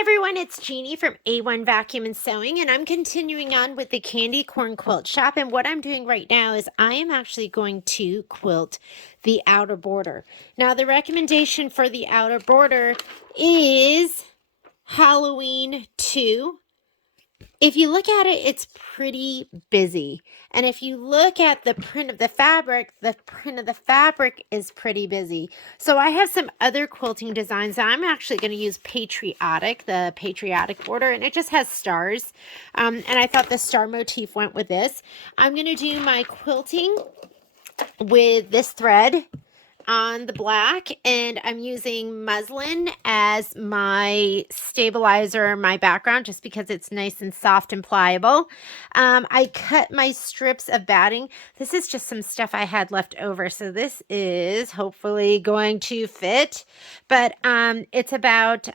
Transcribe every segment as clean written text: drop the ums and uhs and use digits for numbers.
Everyone, it's Jeannie from A1 Vacuum and Sewing, and I'm continuing on with the candy corn quilt shop. And what I'm doing right now is I am actually going to quilt the outer border. Now, the recommendation for the outer border is Halloween 2. If you look at it, it's pretty busy. And if you look at the print of the fabric is pretty busy. So I have some other quilting designs that I'm actually going to use Patriotic, the Patriotic border, and it just has stars. And I thought the star motif went with this. I'm going to do my quilting with this thread on the black, and I'm using muslin as my stabilizer, my background, just because it's nice and soft and pliable. I cut my strips of batting. This is just some stuff I had left over, so this is hopefully going to fit, but it's about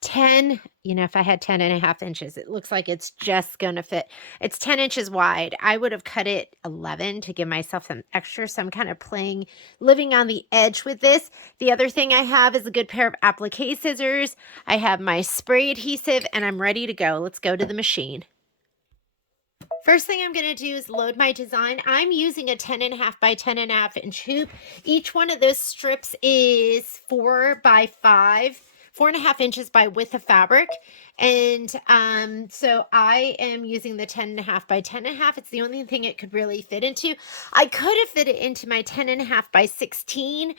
10, if I had 10.5 inches, it looks like it's just going to fit. It's 10 inches wide. I would have cut it 11 to give myself some extra. So I'm kind of living on the edge with this. The other thing I have is a good pair of applique scissors. I have my spray adhesive, and I'm ready to go. Let's go to the machine. First thing I'm going to do is load my design. I'm using a 10.5 by 10.5 inch hoop. Each one of those strips is 4 by 5. 4.5 inches by width of fabric. And so I am using the 10.5 by 10.5. It's the only thing it could really fit into. I could have fit it into my 10.5 by 16.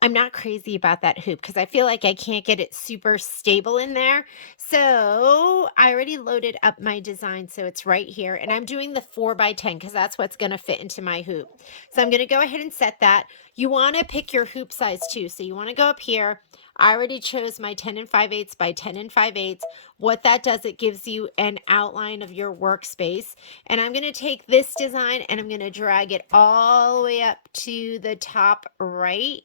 I'm not crazy about that hoop because I feel like I can't get it super stable in there. So I already loaded up my design, so it's right here. And I'm doing the 4 by 10 because that's what's going to fit into my hoop. So I'm going to go ahead and set that. You want to pick your hoop size too. So you want to go up here. I already chose my 10 5/8 by 10 5/8. What that does, it gives you an outline of your workspace. And I'm going to take this design and I'm going to drag it all the way up to the top right.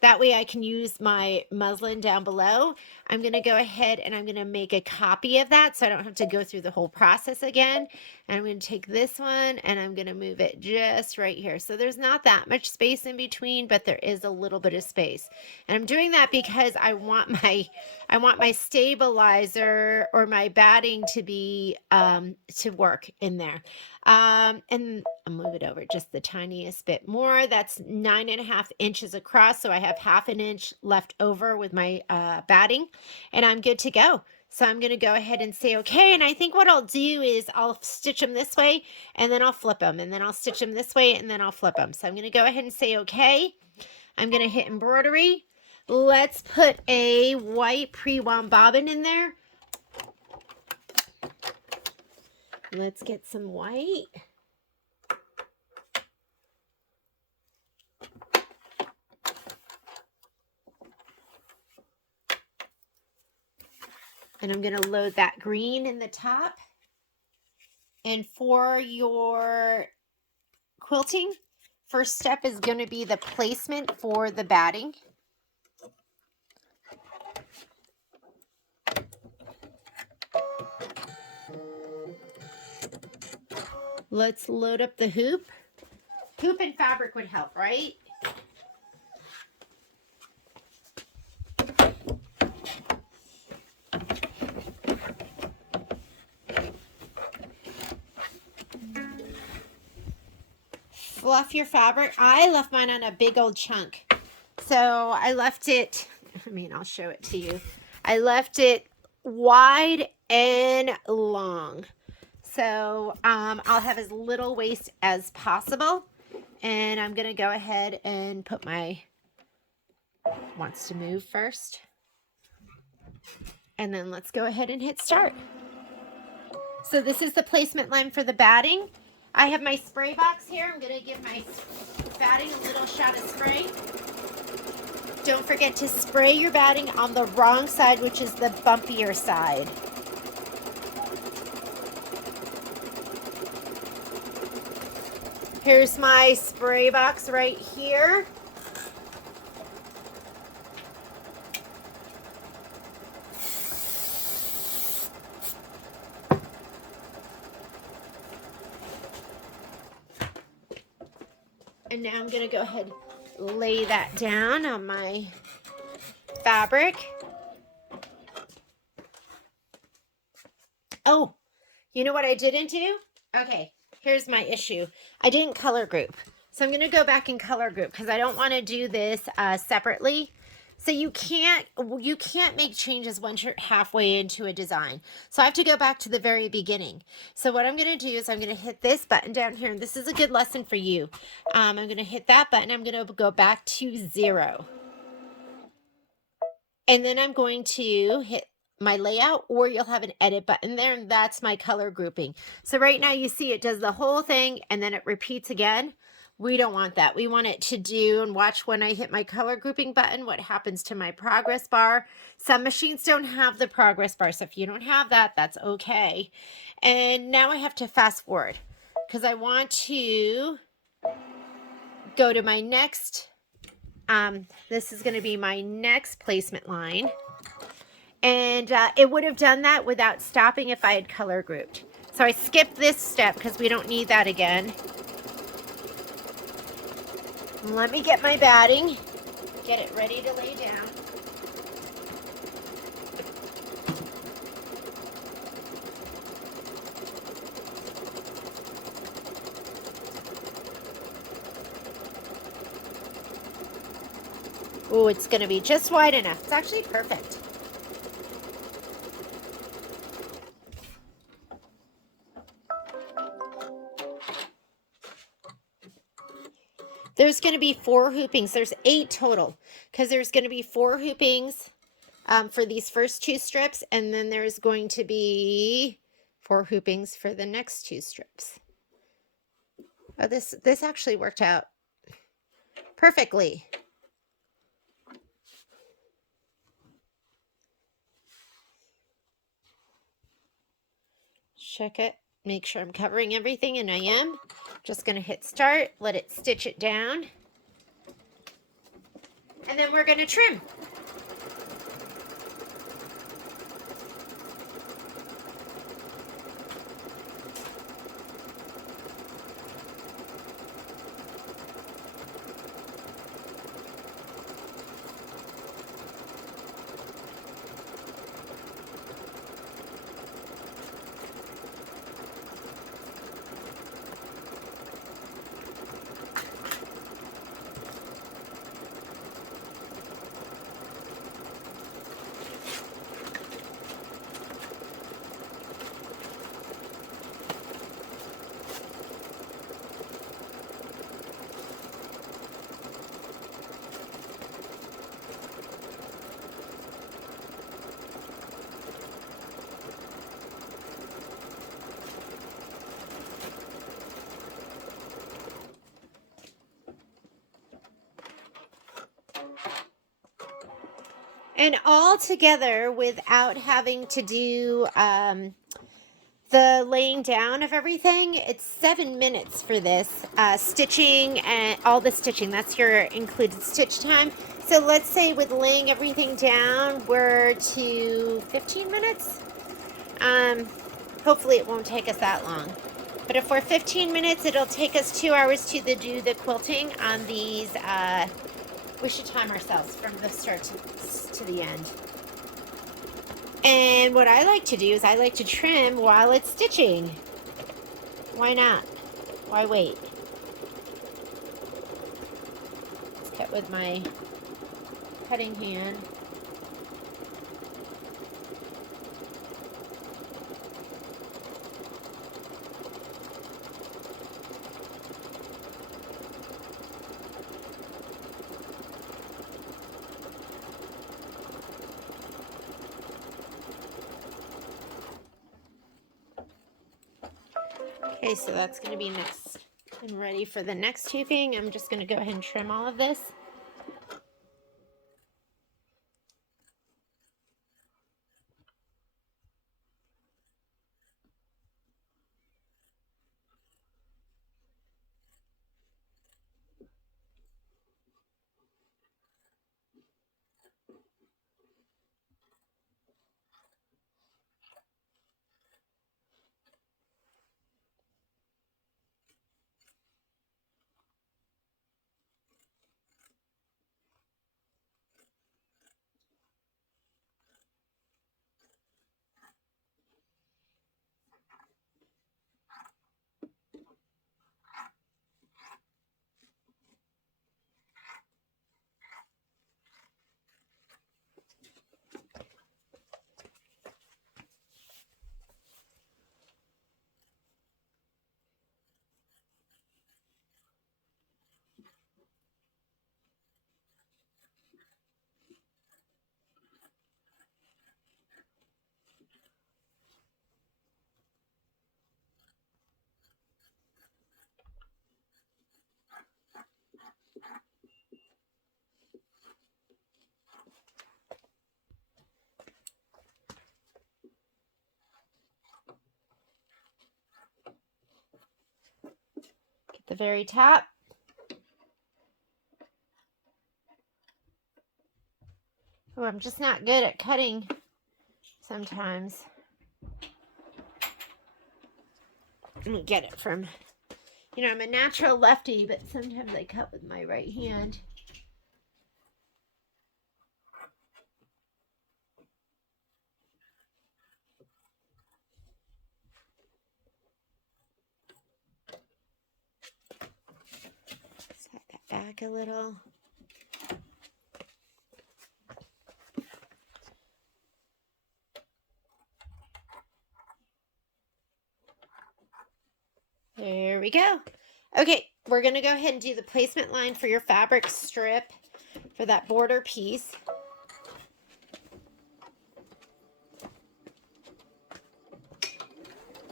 That way I can use my muslin down below. I'm going to go ahead and I'm going to make a copy of that so I don't have to go through the whole process again. And I'm going to take this one and I'm going to move it just right here. So there's not that much space in between, but there is a little bit of space. And I'm doing that because I want my stabilizer or my batting to be to work in there. And I'll move it over just the tiniest bit more. That's 9.5 inches across. So I have 1/2 inch left over with my batting, and I'm good to go. So I'm going to go ahead and say, okay. And I think what I'll do is I'll stitch them this way and then I'll flip them, and then I'll stitch them this way and then I'll flip them. So I'm going to go ahead and say, okay. I'm going to hit embroidery. Let's put a white pre-wound bobbin in there. Let's get some white. And I'm going to load that green in the top. And for your quilting, first step is going to be the placement for the batting. Let's load up the hoop. Hoop and fabric would help, right? Fluff your fabric. I left mine on a big old chunk. So I left it, I'll show it to you. I left it wide and long. So I'll have as little waste as possible. And I'm going to go ahead and put my, wants to move first. And then let's go ahead and hit start. So this is the placement line for the batting. I have my spray box here. I'm going to give my batting a little shot of spray. Don't forget to spray your batting on the wrong side, which is the bumpier side. Here's my spray box right here. And now I'm going to go ahead and lay that down on my fabric. Oh, you know what I didn't do? Okay, here's my issue. I didn't color group. So I'm going to go back and color group because I don't want to do this separately. So you can't make changes once you're halfway into a design. So I have to go back to the very beginning. So what I'm going to do is I'm going to hit this button down here. And this is a good lesson for you. I'm going to hit that button. I'm going to go back to 0. And then I'm going to hit my layout, or you'll have an edit button there, and that's my color grouping. So right now you see it does the whole thing and then it repeats again. We don't want that. We want it to do, and watch when I hit my color grouping button, what happens to my progress bar. Some machines don't have the progress bar, so if you don't have that, that's okay. And now I have to fast forward because I want to go to my next, this is going to be my next placement line. And it would have done that without stopping if I had color grouped. So I skipped this step because we don't need that again. Let me get my batting, get it ready to lay down. Oh, it's going to be just wide enough. It's actually perfect. There's going to be 4 hoopings. There's 8 total because there's going to be 4 hoopings for these first 2 strips, and then there's going to be 4 hoopings for the next 2 strips. Oh, this actually worked out perfectly. Check it, make sure I'm covering everything, and I am. Just going to hit start, let it stitch it down, and then we're going to trim. And all together without having to do the laying down of everything, it's 7 minutes for this stitching and all the stitching. That's your included stitch time. So let's say with laying everything down, we're to 15 minutes. Hopefully it won't take us that long. But if we're 15 minutes, it'll take us 2 hours to do the quilting on these. We should time ourselves from the start to the end. And what I like to do is I like to trim while it's stitching. Why not? Why wait? Let's cut with my cutting hand. Okay, so that's going to be next and ready for the next hooping. I'm just going to go ahead and trim all of this. very top. Oh, I'm just not good at cutting sometimes. Let me get it from, you know, I'm a natural lefty, but sometimes I cut with my right hand. Set that back a little. There we go. Okay, we're going to go ahead and do the placement line for your fabric strip for that border piece.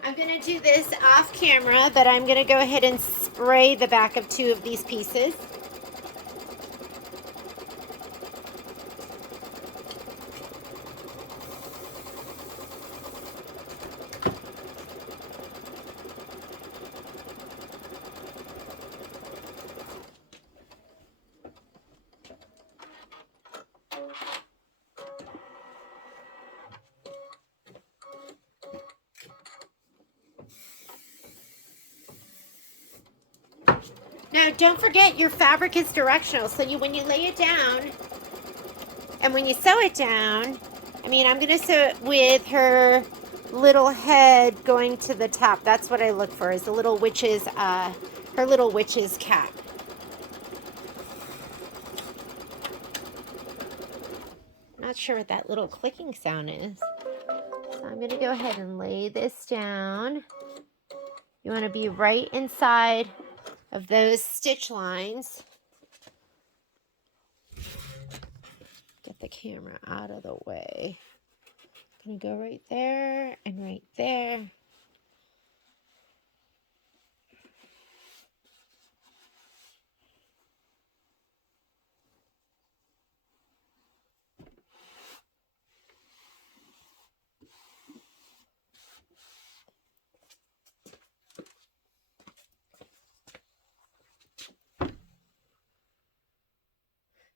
I'm going to do this off camera, but I'm going to go ahead and spray the back of 2 of these pieces. Now, don't forget your fabric is directional, so when you lay it down and when you sew it down, I mean, I'm going to sew it with her little head going to the top. That's what I look for, is the little witch's, her little witch's cap. Not sure what that little clicking sound is. So I'm going to go ahead and lay this down. You want to be right inside of those stitch lines. Get the camera out of the way. I'm going to go right there and right there.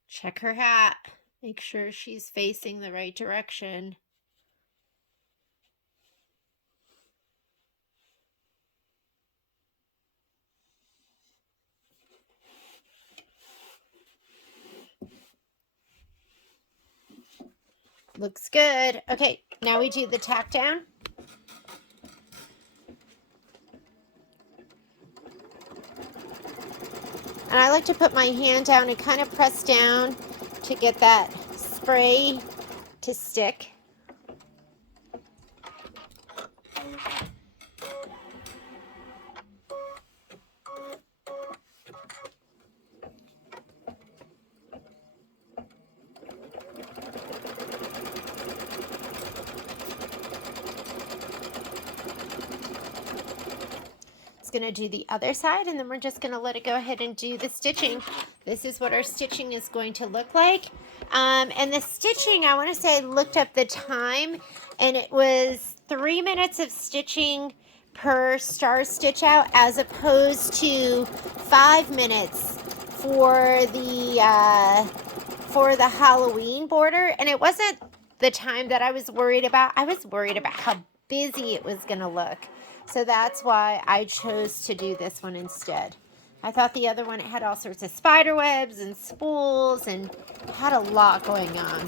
Check her hat. Make sure she's facing the right direction. Looks good. Okay, now we do the tack down. And I like to put my hand down and kind of press down to get that spray to stick. Going to do the other side, and then we're just going to let it go ahead and do the stitching. This is what our stitching is going to look like. And the stitching, I want to say I looked up the time, and it was 3 minutes of stitching per star stitch out, as opposed to 5 minutes for the Halloween border. And it wasn't the time that I was worried about. I was worried about how busy it was going to look. So that's why I chose to do this one instead. I thought the other one, it had all sorts of spider webs and spools and had a lot going on.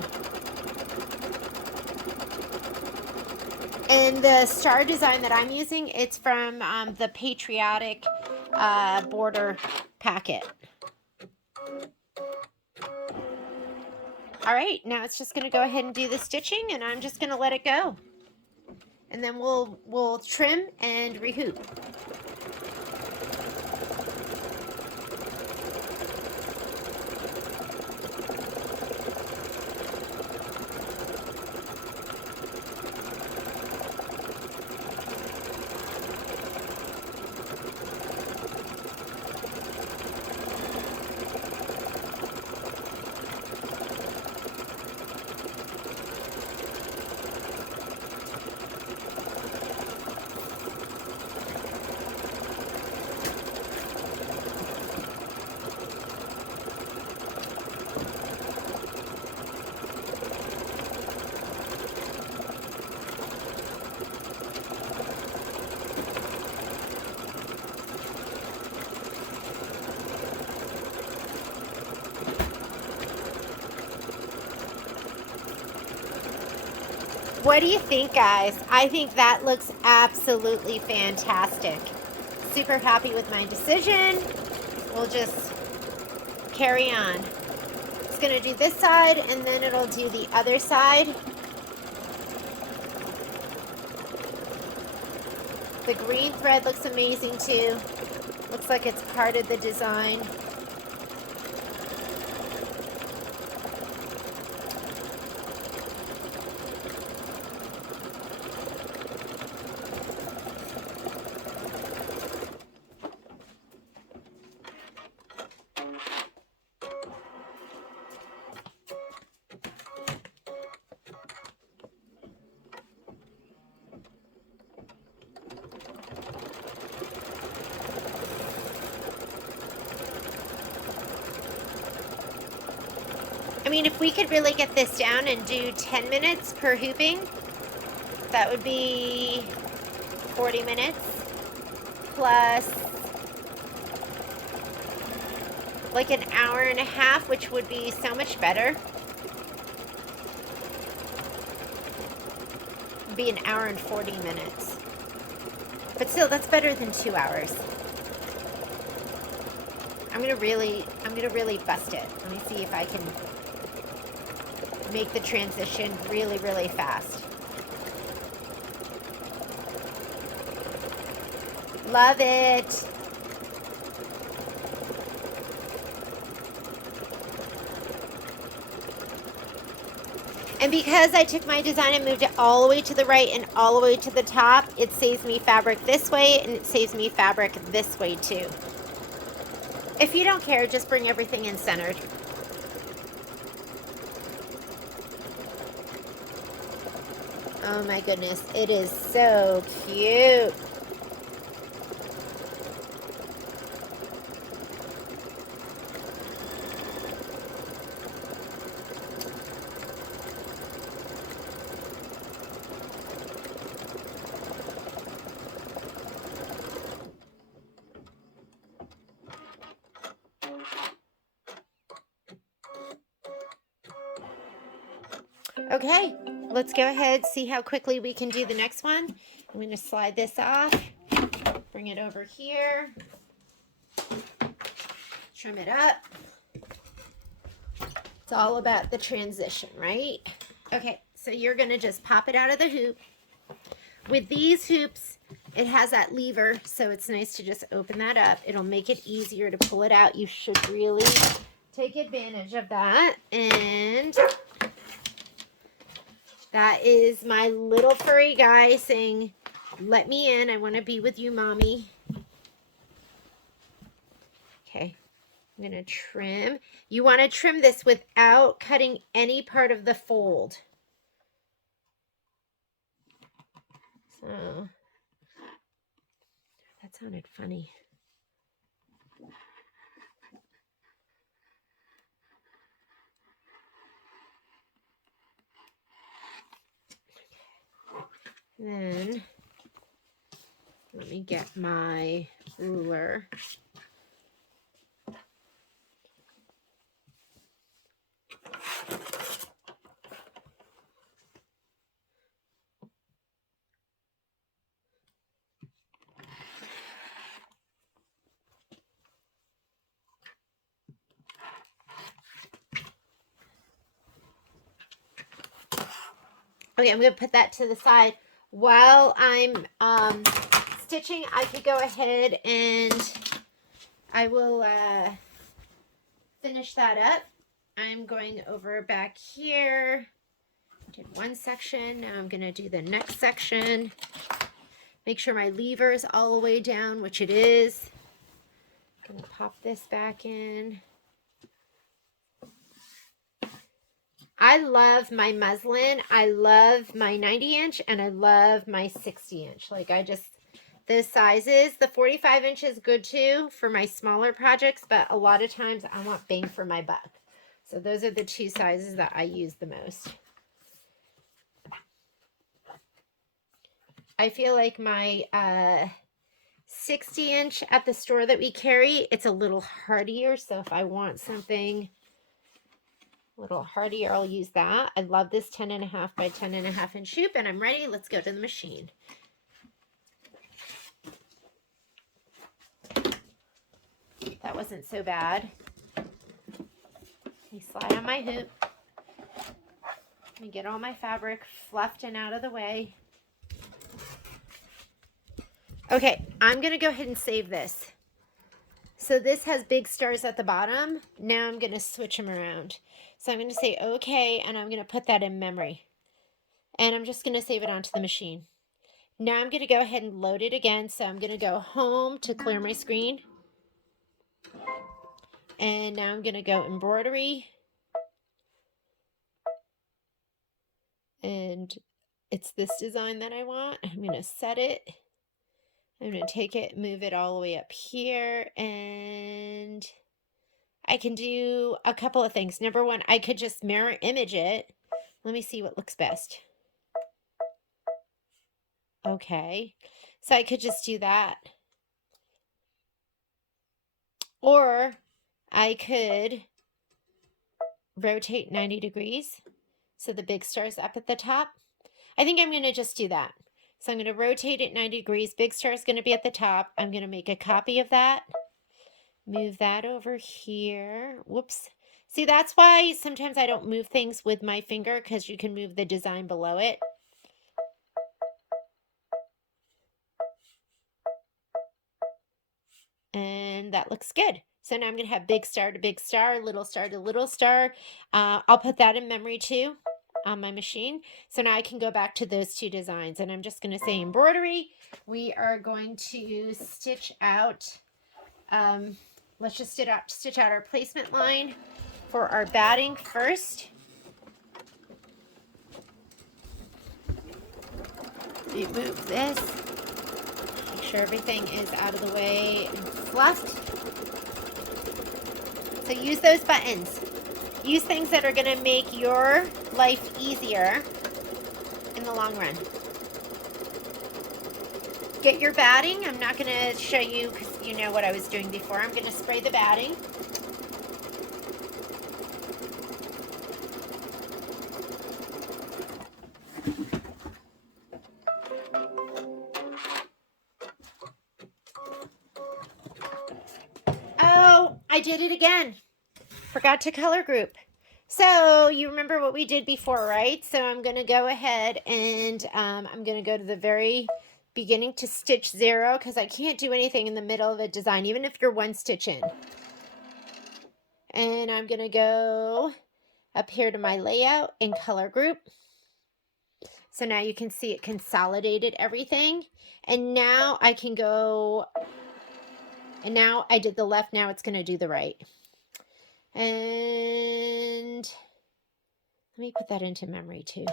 And the star design that I'm using, it's from the Patriotic border packet. All right, now it's just going to go ahead and do the stitching, and I'm just going to let it go. And then we'll trim and rehoop. What do you think, guys? I think that looks absolutely fantastic. Super happy with my decision. We'll just carry on. It's gonna do this side and then it'll do the other side. The green thread looks amazing too. Looks like it's part of the design. I mean, if we could really get this down and do 10 minutes per hooping, that would be 40 minutes plus like an hour and a half, which would be so much better. It'd be an hour and 40 minutes. But still, that's better than 2 hours. I'm gonna really bust it. Let me see if I can make the transition really, really fast. Love it. And because I took my design and moved it all the way to the right and all the way to the top, it saves me fabric this way and it saves me fabric this way too. If you don't care, just bring everything in centered. Oh my goodness, it is so cute. Okay, let's go ahead, see how quickly we can do the next one. I'm going to slide this off, bring it over here, trim it up. It's all about the transition, right? Okay, so you're going to just pop it out of the hoop. With these hoops, it has that lever, so it's nice to just open that up. It'll make it easier to pull it out. You should really take advantage of that. And that is my little furry guy saying, let me in. I want to be with you, mommy. Okay, I'm going to trim. You want to trim this without cutting any part of the fold. So, that sounded funny. Then let me get my ruler. Okay, I'm going to put that to the side. While I'm stitching, I could go ahead and I will finish that up. I'm going over back here. Did one section. Now I'm going to do the next section. Make sure my lever is all the way down, which it is. I'm going to pop this back in. I love my muslin. I love my 90-inch and I love my 60-inch. Like those sizes. The 45-inch is good too for my smaller projects, but a lot of times I want bang for my buck. So those are the two sizes that I use the most. I feel like my 60-inch at the store that we carry, it's a little hardier. So if I want something little hardier, I'll use that. I love this 10.5 by 10.5 inch hoop, and I'm ready. Let's go to the machine. That wasn't so bad. Let me slide on my hoop. Let me get all my fabric fluffed and out of the way. Okay, I'm going to go ahead and save this. So this has big stars at the bottom. Now I'm going to switch them around. So I'm going to say okay, and I'm going to put that in memory. And I'm just going to save it onto the machine. Now I'm going to go ahead and load it again. So I'm going to go home to clear my screen. And now I'm going to go embroidery. And it's this design that I want. I'm going to set it. I'm going to take it, move it all the way up here, and I can do a couple of things. Number one, I could just mirror image it. Let me see what looks best. Okay, so I could just do that. Or I could rotate 90 degrees so the big star's up at the top. I think I'm going to just do that. So I'm going to rotate it 90 degrees. Big star is going to be at the top. I'm going to make a copy of that. Move that over here. Whoops. See, that's why sometimes I don't move things with my finger, because you can move the design below it. And that looks good. So now I'm going to have big star to big star, little star to little star. I'll put that in memory too on my machine. So now I can go back to those two designs, and I'm just going to say embroidery. We are going to stitch out, let's just stitch out our placement line for our batting first. You move this, make sure everything is out of the way and fluffed. So use those buttons. Use things that are going to make your life easier in the long run. Get your batting. I'm not going to show you because you know what I was doing before. I'm going to spray the batting. Oh, I did it again. Forgot to color group. So you remember what we did before, right? So I'm going to go ahead and I'm going to go to the very beginning to stitch 0, because I can't do anything in the middle of a design, even if you're one stitch in. And I'm going to go up here to my layout and color group. So now you can see it consolidated everything. And now I can go, and now I did the left, now it's going to do the right. And let me put that into memory too.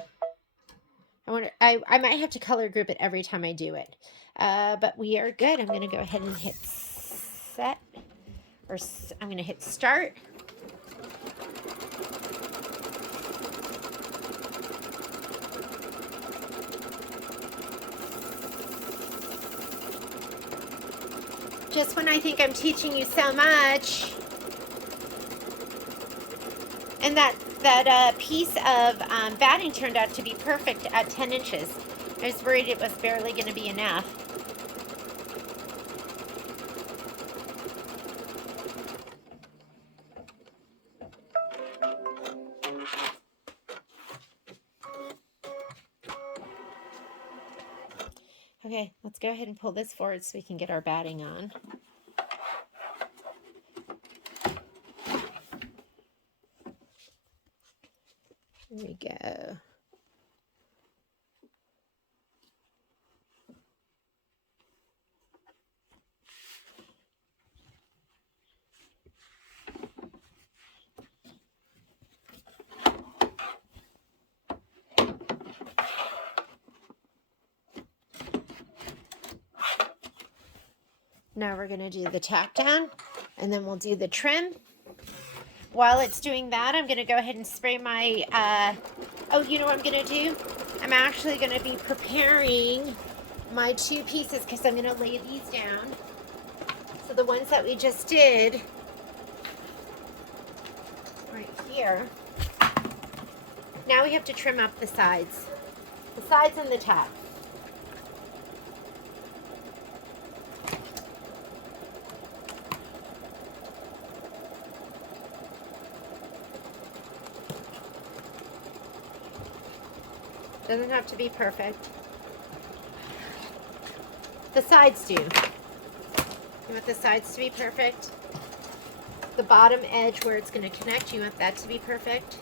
I might have to color group it every time I do it. But we are good. I'm going to go ahead and hit set, or I'm going to hit start. Just when I think I'm teaching you so much. And that piece of batting turned out to be perfect at 10 inches. I was worried it was barely going to be enough. Okay, let's go ahead and pull this forward so we can get our batting on. There we go. Now we're going to do the tack down, and then we'll do the trim. While it's doing that, I'm going to go ahead and spray my, oh, you know what I'm going to do? I'm actually going to be preparing my two pieces, because I'm going to lay these down. So the ones that we just did right here, Now we have to trim up the sides and the top. Doesn't have to be perfect. The sides do. You want the sides to be perfect. The bottom edge where it's going to connect, you want that to be perfect.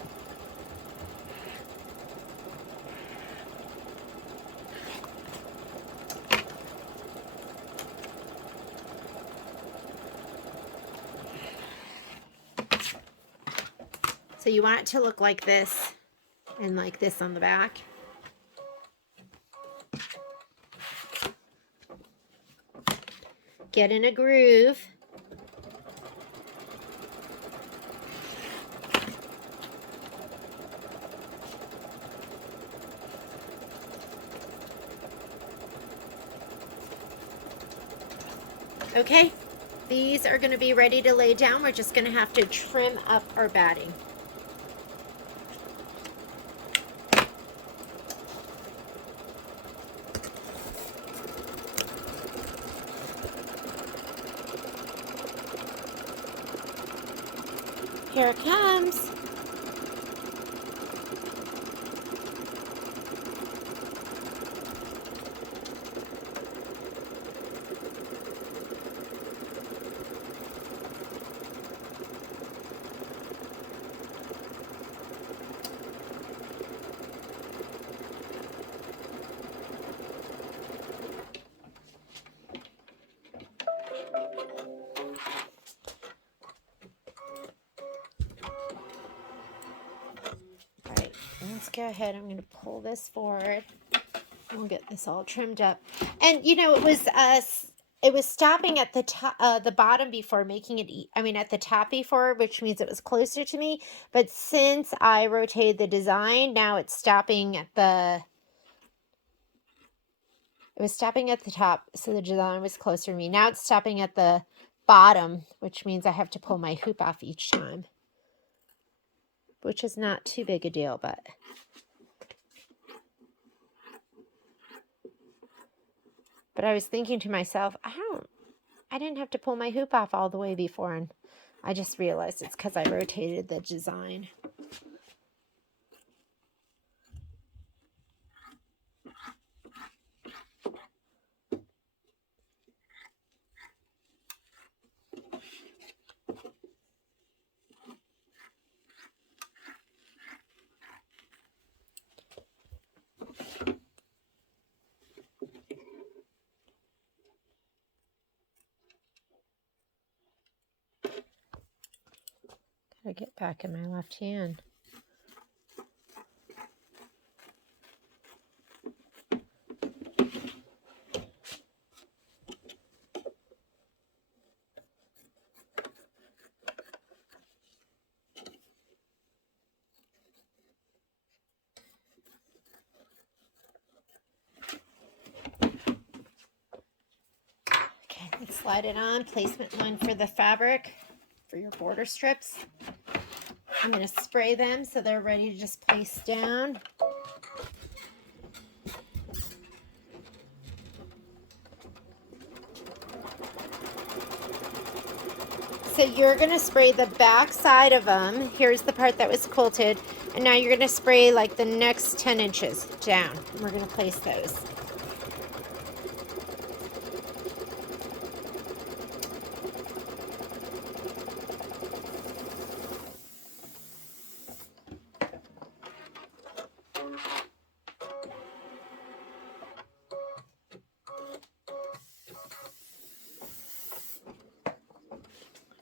So you want it to look like this and like this on the back. Get in a groove. Okay, these are going to be ready to lay down. We're just going to have to trim up our batting. Here it comes. Let's go ahead. I'm going to pull this forward. We'll get this all trimmed up. And you know, it was stopping at the top, the bottom before, making it, at the top before, which means it was closer to me. But since I rotated the design, now it's stopping at the, it was stopping at the top, so the design was closer to me. Now it's stopping at the bottom, which means I have to pull my hoop off each time, which is not too big a deal, but I was thinking to myself, I didn't have to pull my hoop off all the way before, and I just realized it's because I rotated the design. Gotta get back in my left hand. Okay, let's slide it on. Placement line for the fabric for your border strips. I'm going to spray them so they're ready to just place down. So you're going to spray the back side of them. Here's the part that was quilted. And now you're going to spray like the next 10 inches down. And we're going to place those.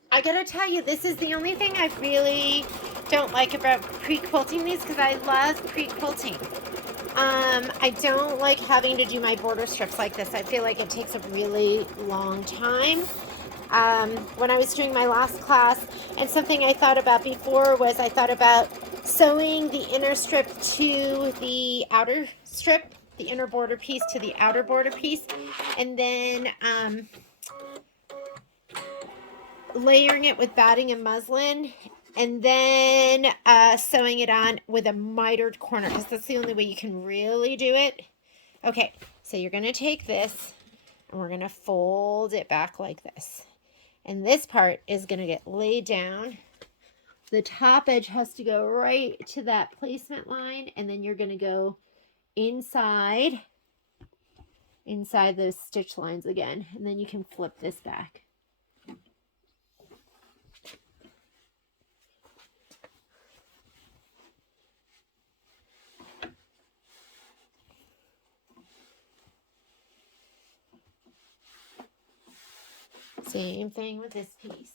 I gotta tell you, this is the only thing I really don't like about pre-quilting these, because I love pre-quilting. I don't like having to do my border strips like this. I feel like it takes a really long time. When I was doing my last class, and something I thought about before was I thought about sewing the inner strip to the outer strip, the inner border piece to the outer border piece, and then layering it with batting and muslin And then sewing it on with a mitered corner, because that's the only way you can really do it. Okay, so you're going to take this and we're going to fold it back like this. And this part is going to get laid down. The top edge has to go right to that placement line, and then you're going to go inside those stitch lines again, and then you can flip this back. Same thing with this piece.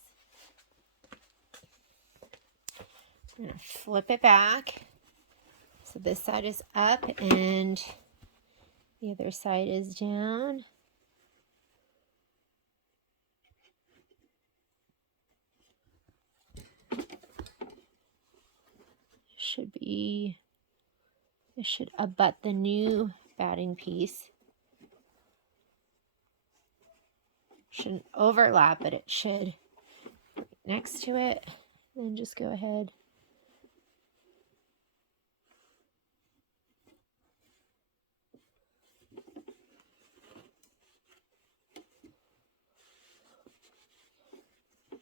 I'm going to flip it back. So this side is up and the other side is down. This should abut the new batting piece. Shouldn't overlap, but it should next to it. Then just go ahead.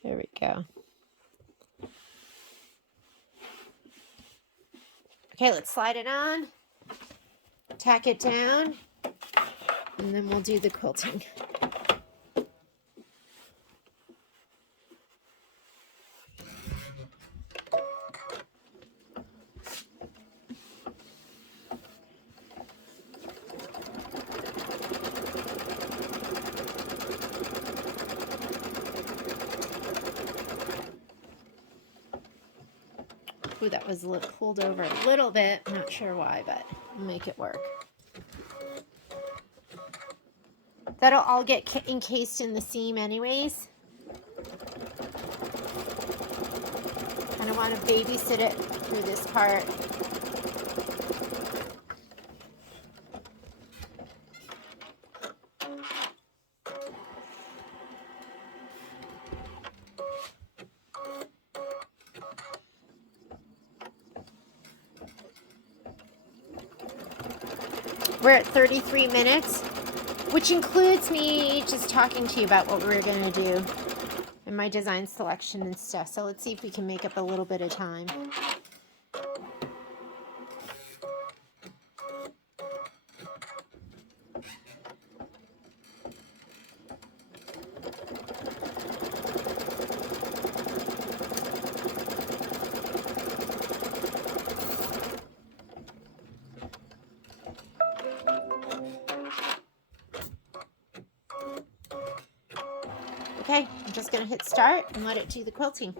There we go. Okay, let's slide it on, tack it down, and then we'll do the quilting. Ooh, that was pulled over a little bit. I'm not sure why, but we'll make it work. That'll all get encased in the seam anyways. Kind of want to babysit it through this part. We're at 33 minutes, which includes me just talking to you about what we're going to do and my design selection and stuff. So let's see if we can make up a little bit of time. Okay, I'm just going to hit start and let it do the quilting.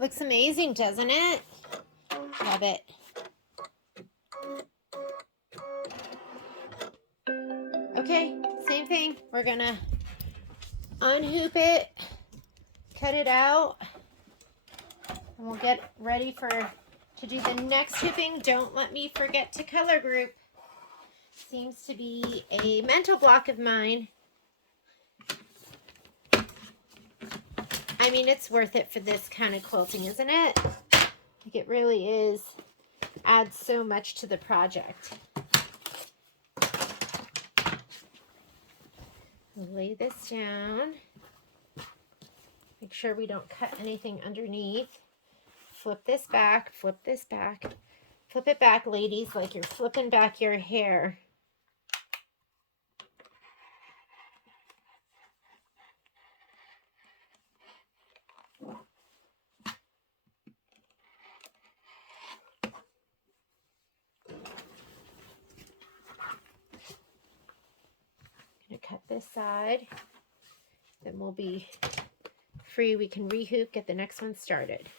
Looks amazing, doesn't it? Love it. Okay, same thing. We're gonna unhoop it, cut it out, and we'll get ready to do the next hooping. Don't let me forget to color group. Seems to be a mental block of mine. I mean, it's worth it for this kind of quilting, isn't it? Like, it really is. Adds so much to the project. Lay this down. Make sure we don't cut anything underneath. Flip this back, flip this back. Flip it back, ladies, like you're flipping back your hair. I'm gonna cut this side. Then we'll be free. We can rehoop, get the next one started.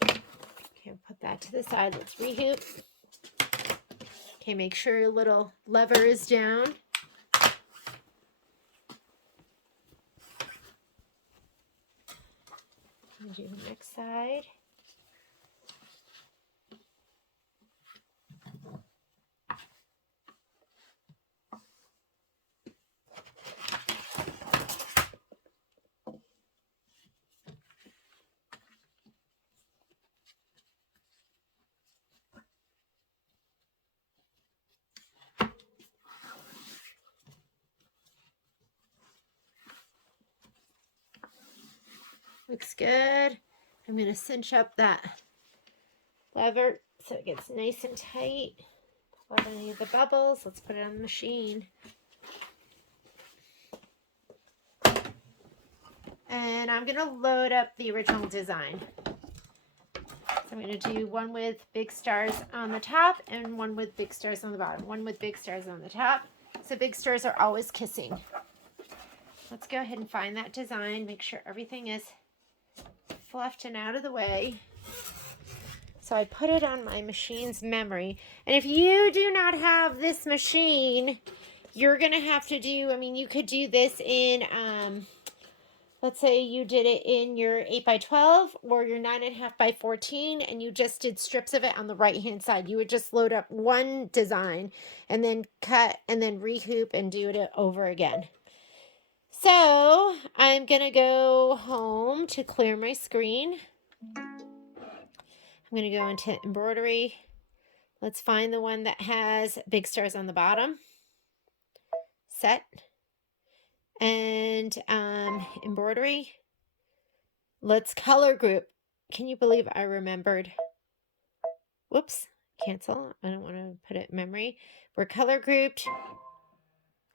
Okay, we'll put that to the side. Let's rehoop. Okay, make sure your little lever is down. Do the next side. Looks good. I'm going to cinch up that lever so it gets nice and tight. Let any of the bubbles. Let's put it on the machine. And I'm going to load up the original design. So I'm going to do one with big stars on the top and one with big stars on the bottom. One with big stars on the top. So big stars are always kissing. Let's go ahead and find that design. Make sure everything is fluffed and out of the way. So I put it on my machine's memory. And if you do not have this machine, you're going to have to do, I mean, you could do this in, let's say you did it in your 8x12 or your 9.5x14 and you just did strips of it on the right hand side. You would just load up one design and then cut and then rehoop and do it over again. So I'm going to go home to clear my screen. I'm going to go into embroidery. Let's find the one that has big stars on the bottom. Set. And embroidery. Let's color group. Can you believe I remembered? Whoops. Cancel. I don't want to put it in memory. We're color grouped.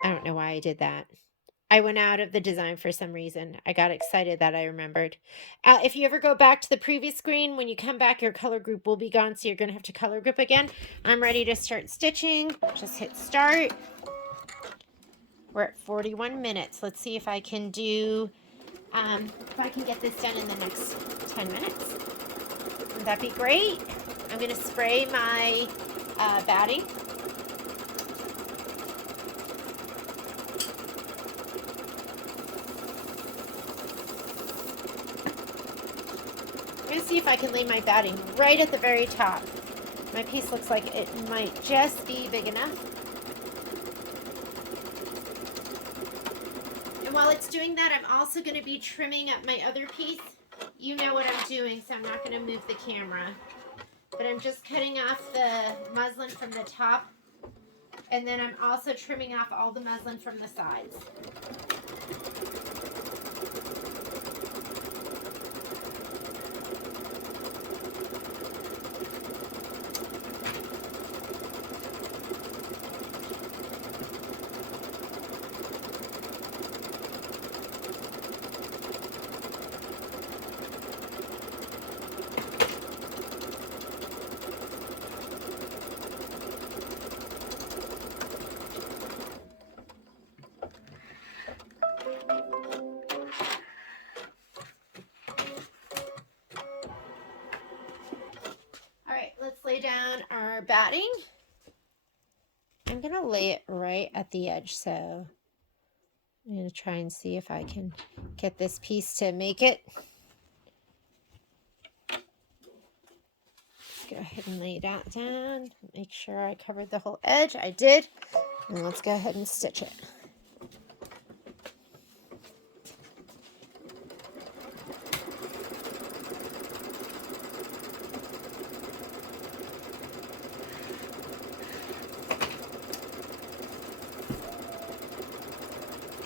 I don't know why I did that. I went out of the design for some reason. I got excited that I remembered. If you ever go back to the previous screen, when you come back, your color group will be gone, so you're going to have to color group again. I'm ready to start stitching. Just hit start. We're at 41 minutes. Let's see if I can do, if I can get this done in the next 10 minutes. Would that be great? I'm going to spray my batting. I'm going to see if I can lay my batting right at the very top. My piece looks like it might just be big enough. And while it's doing that, I'm also going to be trimming up my other piece. You know what I'm doing, so I'm not going to move the camera. But I'm just cutting off the muslin from the top. And then I'm also trimming off all the muslin from the sides. lay down our batting. I'm going to lay it right at the edge, so I'm going to try and see if I can get this piece to make it. Go ahead and lay that down. Make sure I covered the whole edge. I did. And let's go ahead and stitch it.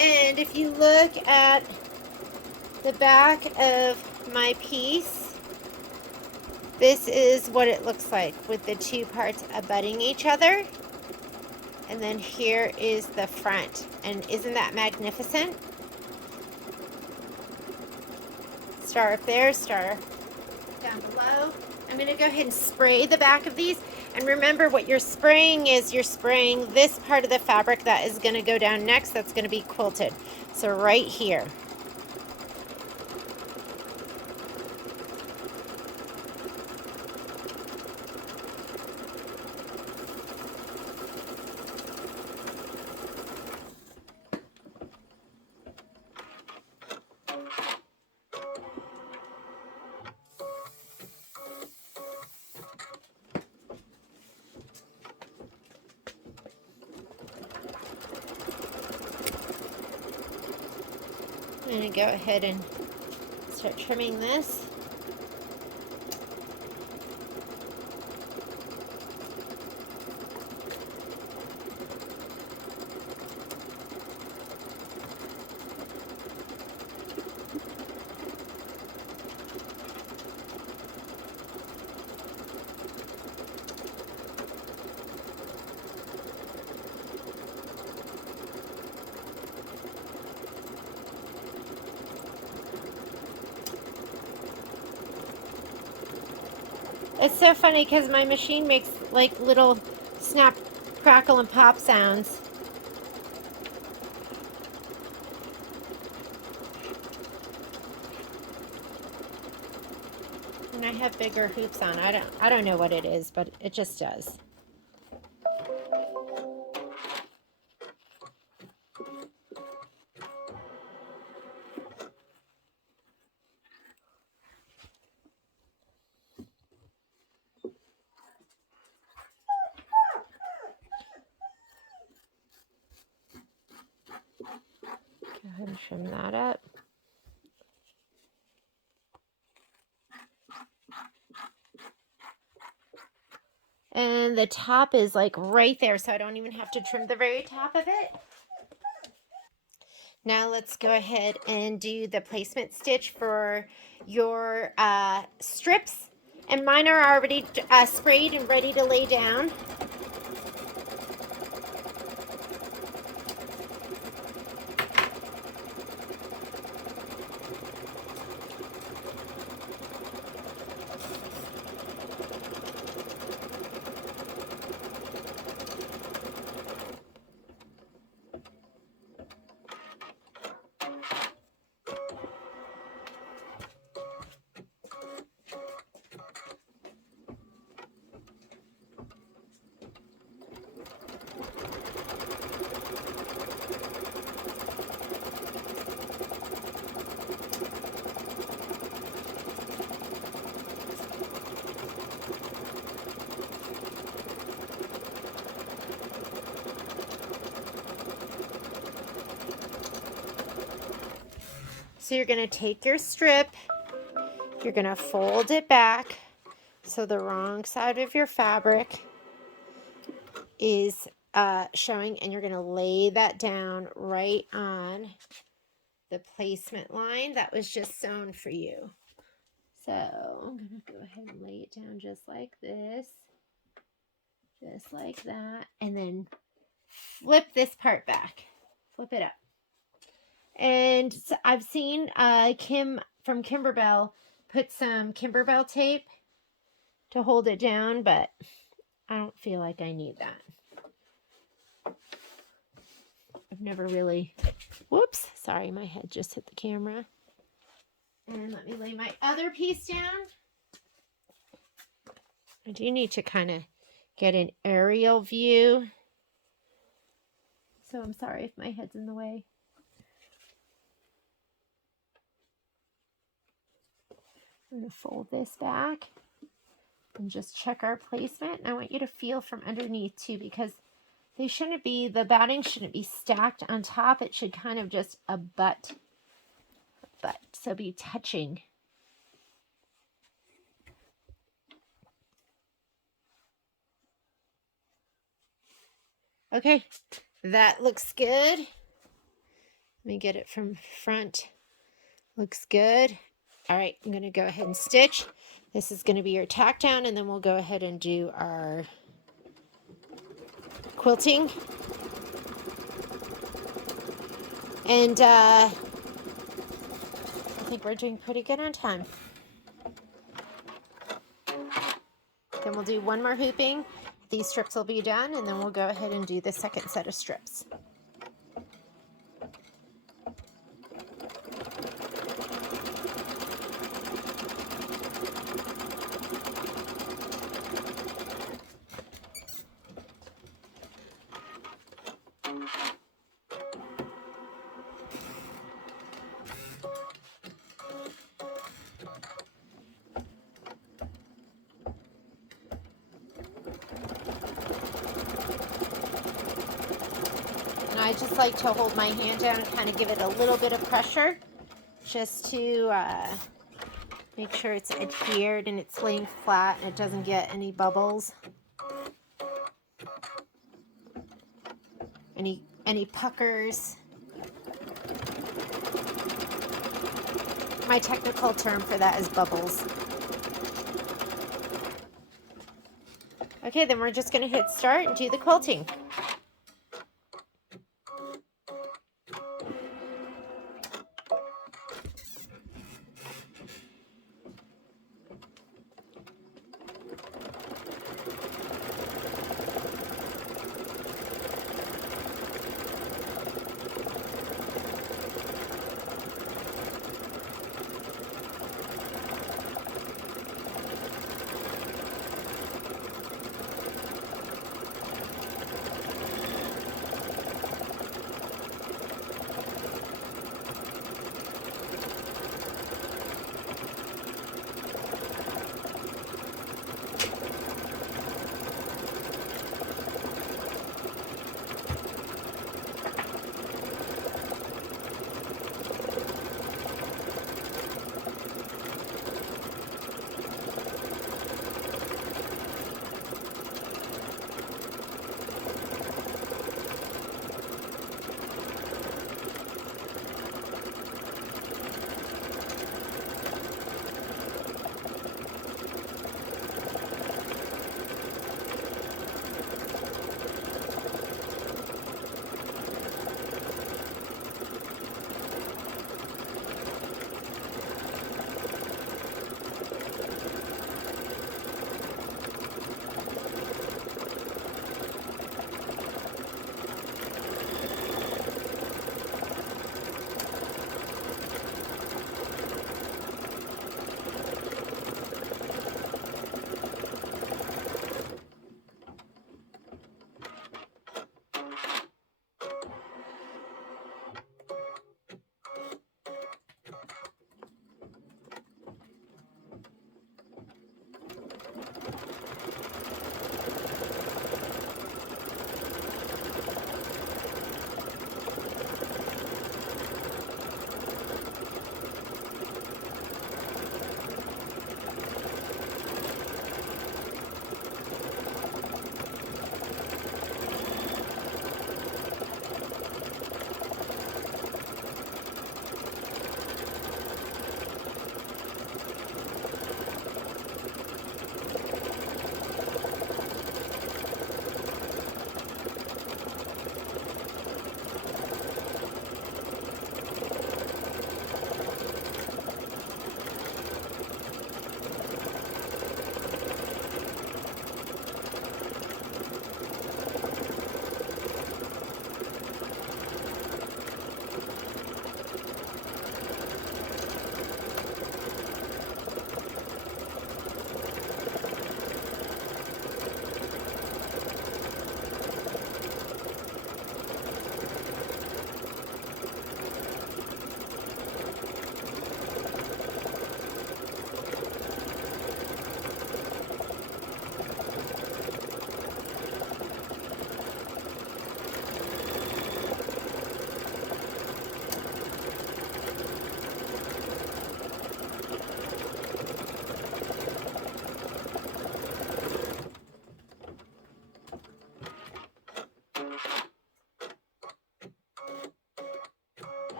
And if you look at the back of my piece, this is what it looks like with the two parts abutting each other. And then here is the front. And isn't that magnificent? Star up there, star down below. I'm going to go ahead and spray the back of these. And remember, what you're spraying is you're spraying this part of the fabric that is going to go down next. That's going to be quilted. So right here. I'm going to go ahead and start trimming this. It's so funny because my machine makes like little snap, crackle, and pop sounds. And I have bigger hoops on. I don't know what it is, but it just does. Go ahead and trim that up. And the top is like right there, so I don't even have to trim the very top of it. Now let's go ahead and do the placement stitch for your strips. And mine are already sprayed and ready to lay down. So you're going to take your strip, you're going to fold it back so the wrong side of your fabric is showing, and you're going to lay that down right on the placement line that was just sewn for you. So I'm going to go ahead and lay it down just like this, just like that, and then flip this part back, flip it up. And so I've seen Kim from Kimberbell put some Kimberbell tape to hold it down, but I don't feel like I need that. I've never really, whoops, sorry, my head just hit the camera. And let me lay my other piece down. I do need to kind of get an aerial view. So I'm sorry if my head's in the way. We're going to fold this back and just check our placement. And I want you to feel from underneath too, because they shouldn't be, the batting shouldn't be stacked on top. It should kind of just abut, so be touching. Okay, that looks good. Let me get it from front. Looks good. All right, I'm going to go ahead and stitch. This is going to be your tack down, and then we'll go ahead and do our quilting. And I think we're doing pretty good on time. Then we'll do one more hooping. These strips will be done, and then we'll go ahead and do the second set of strips. I just like to hold my hand down and kind of give it a little bit of pressure just to make sure it's adhered and it's laying flat and it doesn't get any bubbles, any puckers. My technical term for that is bubbles. Okay, then we're just going to hit start and do the quilting.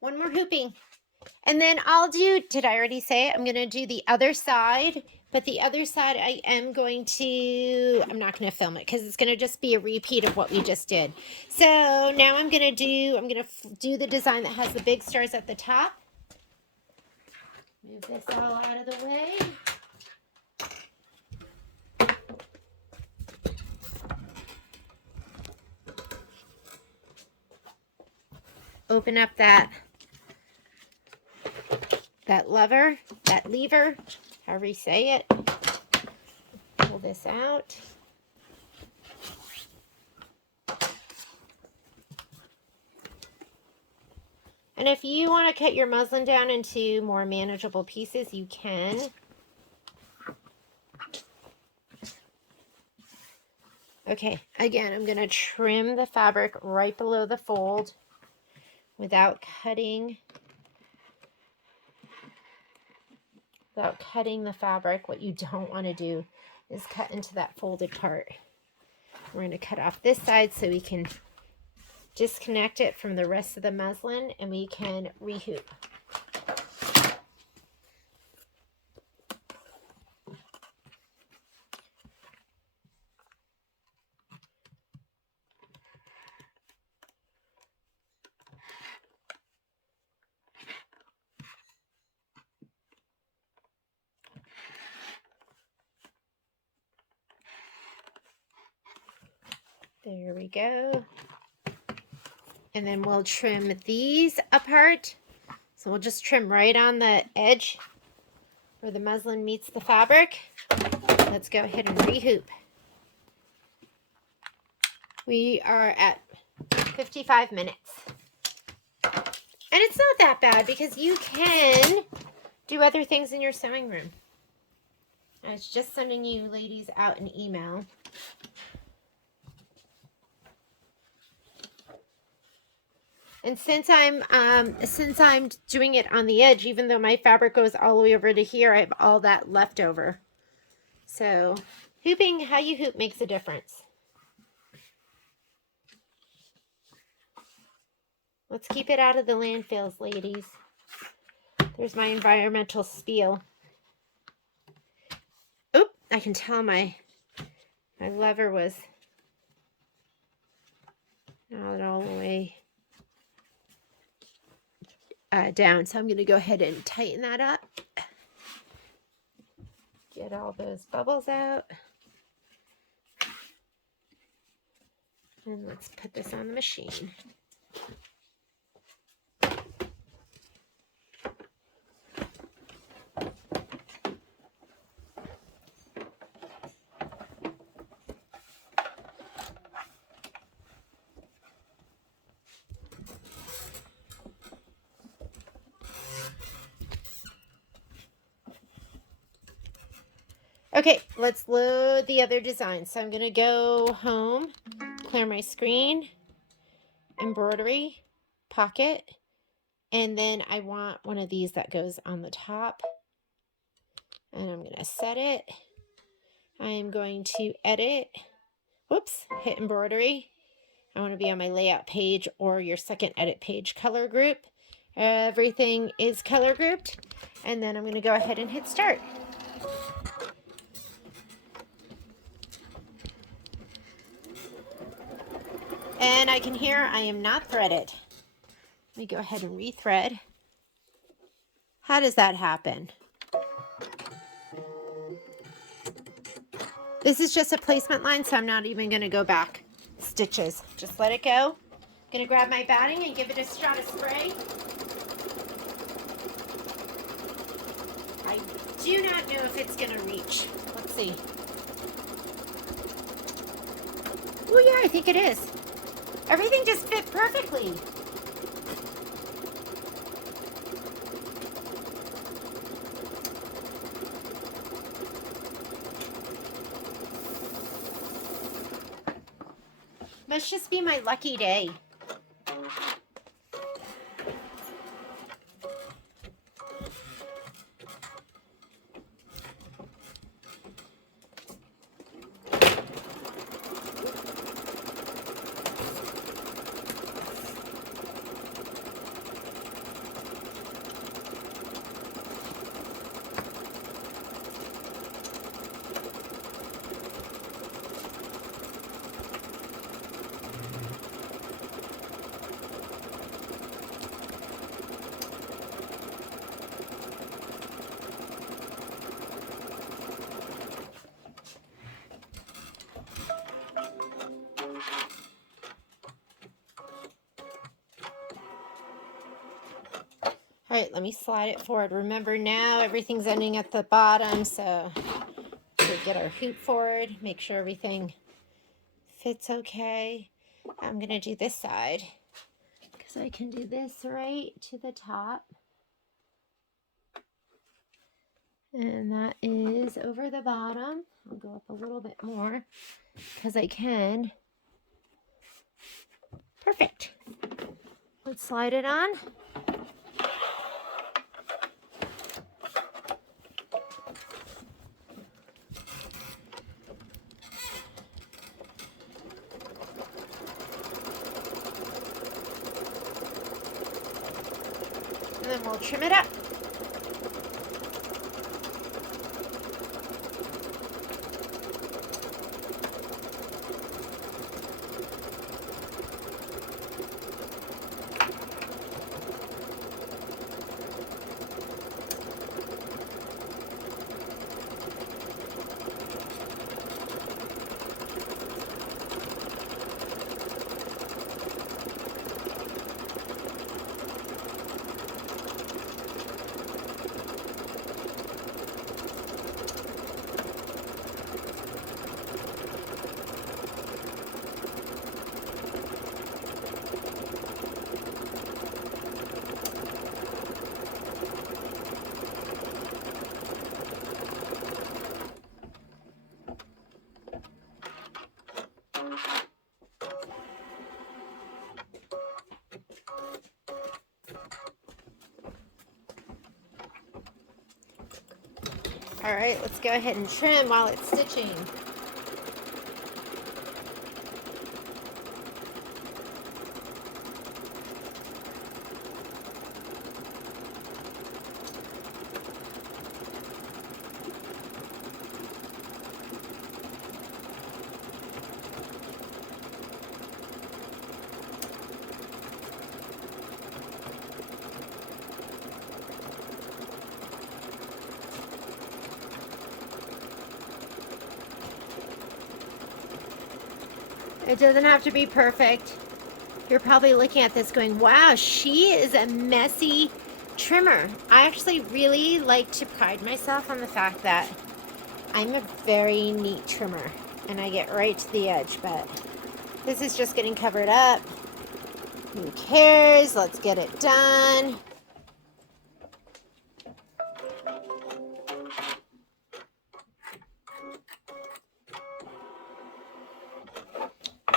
One more hooping. And then I'll do, did I already say it? I'm going to do the other side, but the other side I am going to, I'm not going to film it because it's going to just be a repeat of what we just did. So now I'm going to do the design that has the big stars at the top. Move this all out of the way. Open up that lever, however you say it. Pull this out. And if you want to cut your muslin down into more manageable pieces, you can. Okay, again, I'm going to trim the fabric right below the fold without cutting the fabric. What you don't want to do is cut into that folded part. We're going to cut off this side so we can disconnect it from the rest of the muslin and we can rehoop. There we go. And then we'll trim these apart. So we'll just trim right on the edge where the muslin meets the fabric. Let's go ahead and rehoop. We are at 55 minutes. And it's not that bad because you can do other things in your sewing room. I was just sending you ladies out an email. And since I'm doing it on the edge, even though my fabric goes all the way over to here, I have all that left over. So hooping, how you hoop makes a difference. Let's keep it out of the landfills, ladies. There's my environmental spiel. Oop, I can tell my lever was not all the way down. So I'm going to go ahead and tighten that up. Get all those bubbles out. And let's put this on the machine. Okay, let's load the other design. So I'm going to go home, clear my screen, embroidery, pocket, and then I want one of these that goes on the top. And I'm going to set it. I am going to edit. Whoops, hit embroidery. I want to be on my layout page or your second edit page color group. Everything is color grouped. And then I'm going to go ahead and hit start. And I can hear I am not threaded. Let me go ahead and rethread. How does that happen? This is just a placement line, so I'm not even going to go back stitches. Just let it go. I'm going to grab my batting and give it a strata spray. I do not know if it's going to reach. Let's see. Oh yeah, I think it is. Everything just fit perfectly. Must just be my lucky day. All right, let me slide it forward. Remember now everything's ending at the bottom, so we get our hoop forward, make sure everything fits okay. I'm going to do this side because I can do this right to the top. And that is over the bottom. I'll go up a little bit more because I can. Perfect. Let's slide it on. And then we'll trim it up. All right, let's go ahead and trim while it's stitching. It doesn't have to be perfect. You're probably looking at this going, wow, she is a messy trimmer. I actually really like to pride myself on the fact that I'm a very neat trimmer and I get right to the edge, but this is just getting covered up. Who cares? Let's get it done.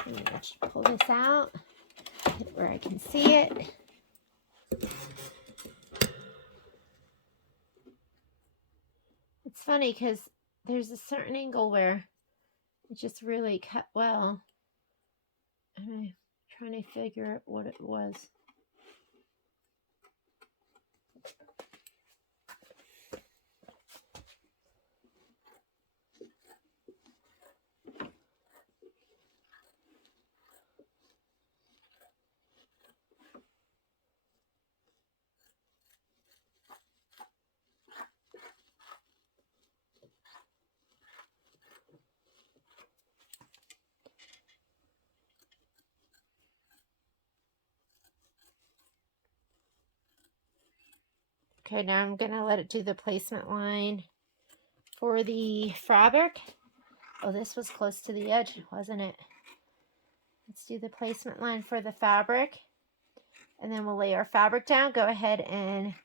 I'm gonna just pull this out, get it where I can see it. It's funny because there's a certain angle where it just really cut well. And I'm trying to figure out what it was. Okay, now I'm gonna let it do the placement line for the fabric. Oh, this was close to the edge, wasn't it? Let's do the placement line for the fabric. And then we'll lay our fabric down. Go ahead and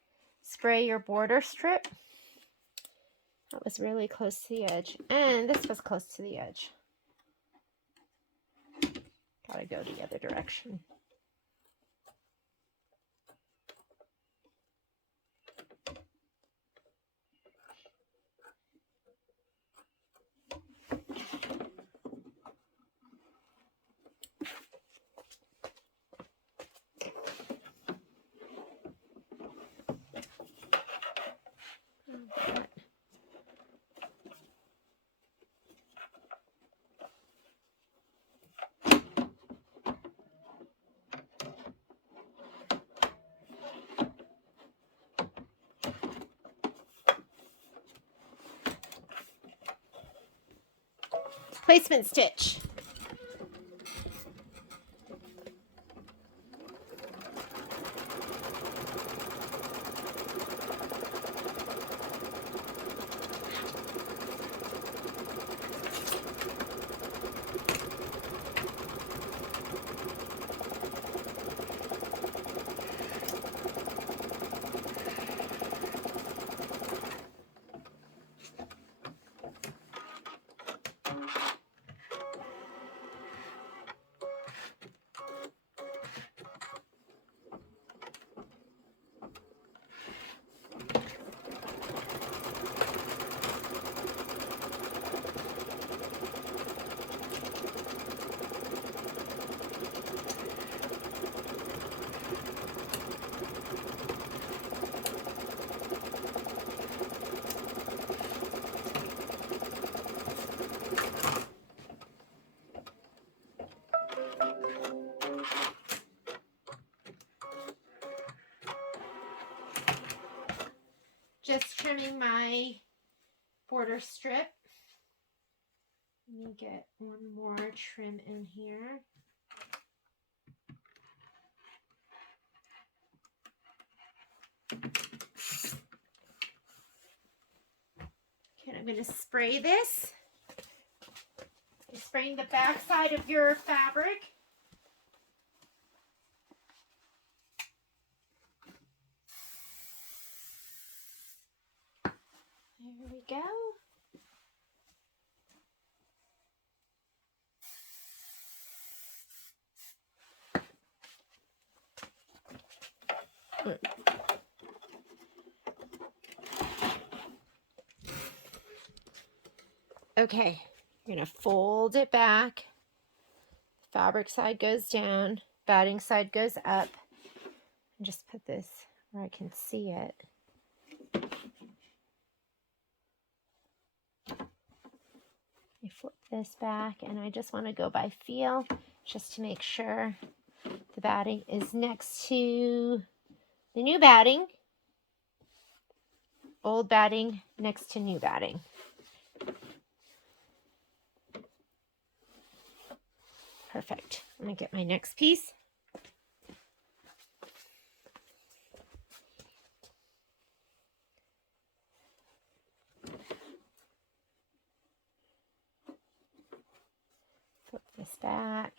spray your border strip. That was really close to the edge. And this was close to the edge. Gotta go the other direction. Placement stitch. Just trimming my border strip. Let me get one more trim in here. Okay, I'm going to spray this. I'm spraying the back side of your fabric. There we go. Okay, you're going to fold it back. Fabric side goes down, batting side goes up. And just put this where I can see it. I flip this back, and I just want to go by feel just to make sure the batting is next to the new batting. Old batting next to new batting. Perfect. I'm going to get my next piece. Flip this back.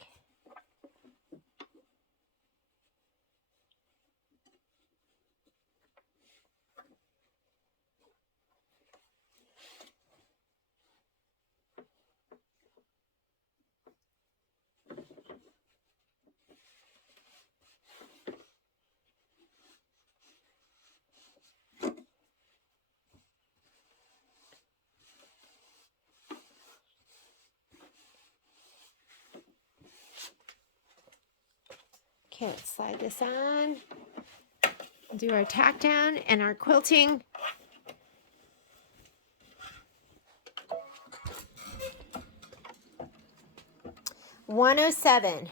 Okay, let's slide this on. We'll do our tack down and our quilting. $107.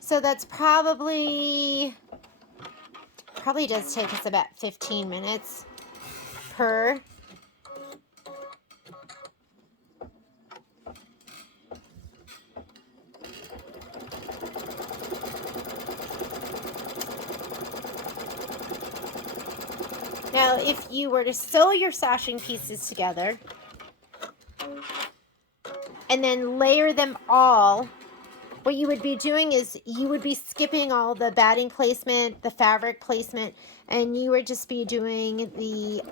So that's probably does take us about 15 minutes per. Now, if you were to sew your sashing pieces together and then layer them all, what you would be doing is you would be skipping all the batting placement, the fabric placement, and you would just be doing the,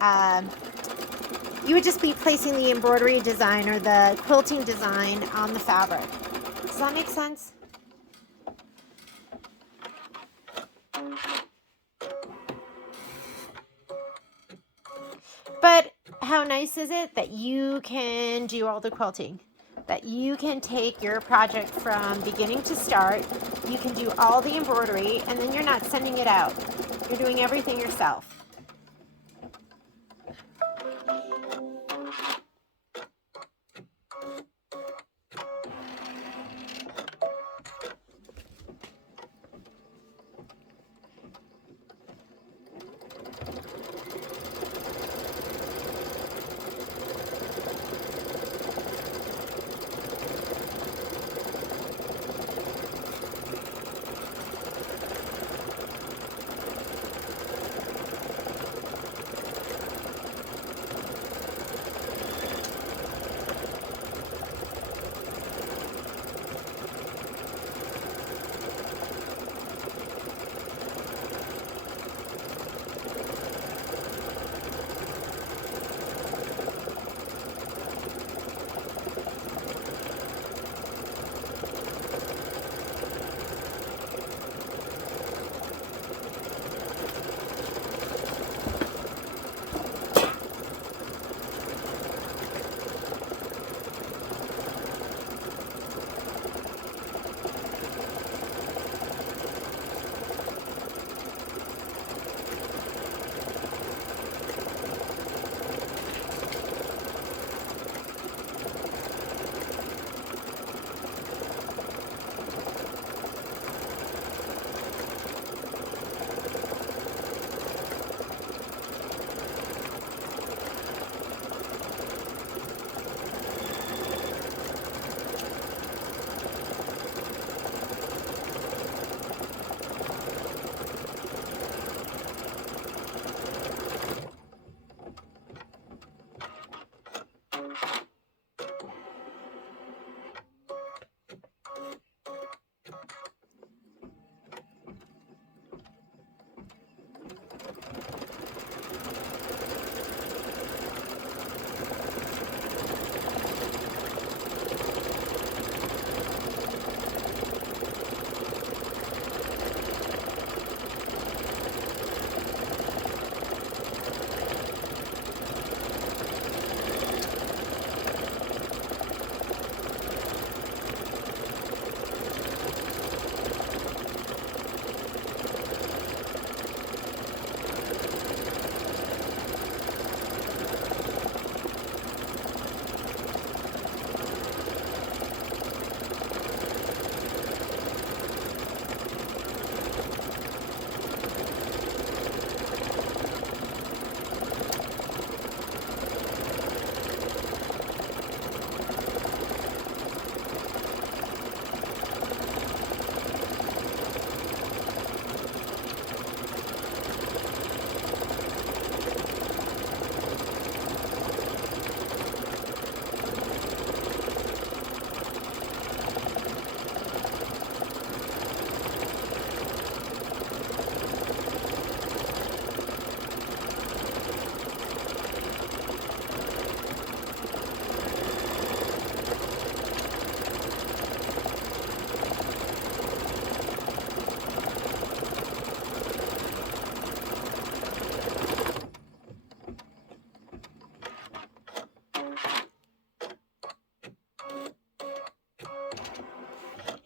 you would just be placing the embroidery design or the quilting design on the fabric. Does that make sense? But how nice is it that you can do all the quilting? That you can take your project from beginning to start, you can do all the embroidery, and then you're not sending it out. You're doing everything yourself.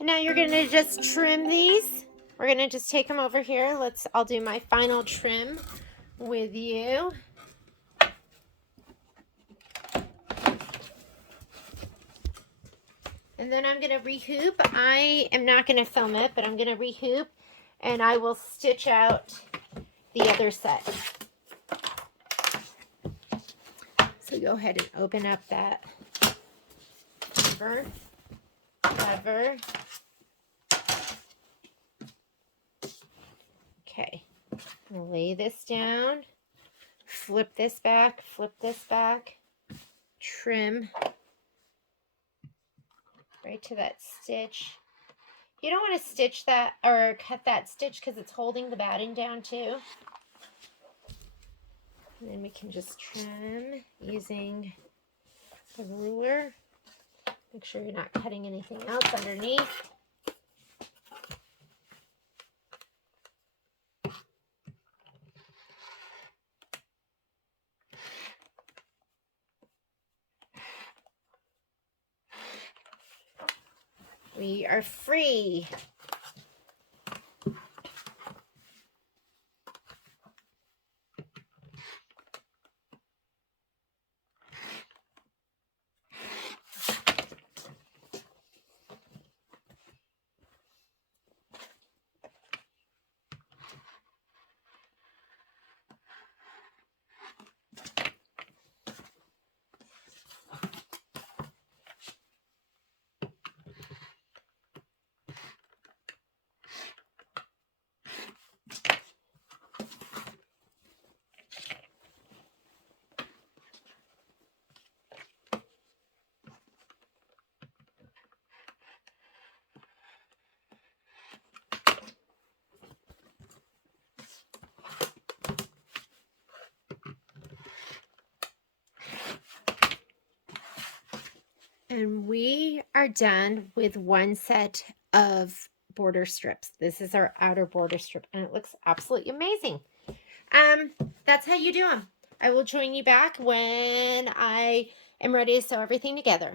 And now you're gonna just trim these. We're gonna just take them over here. I'll do my final trim with you. And then I'm gonna rehoop. I am not gonna film it, but I'm gonna rehoop and I will stitch out the other set. So go ahead and open up that lever. Okay, I'm gonna lay this down, flip this back, trim right to that stitch. You don't want to stitch that or cut that stitch because it's holding the batting down too. And then we can just trim using the ruler. Make sure you're not cutting anything else underneath. We are free. And we are done with one set of border strips. This is our outer border strip, and it looks absolutely amazing. That's how you do them. I will join you back when I am ready to sew everything together.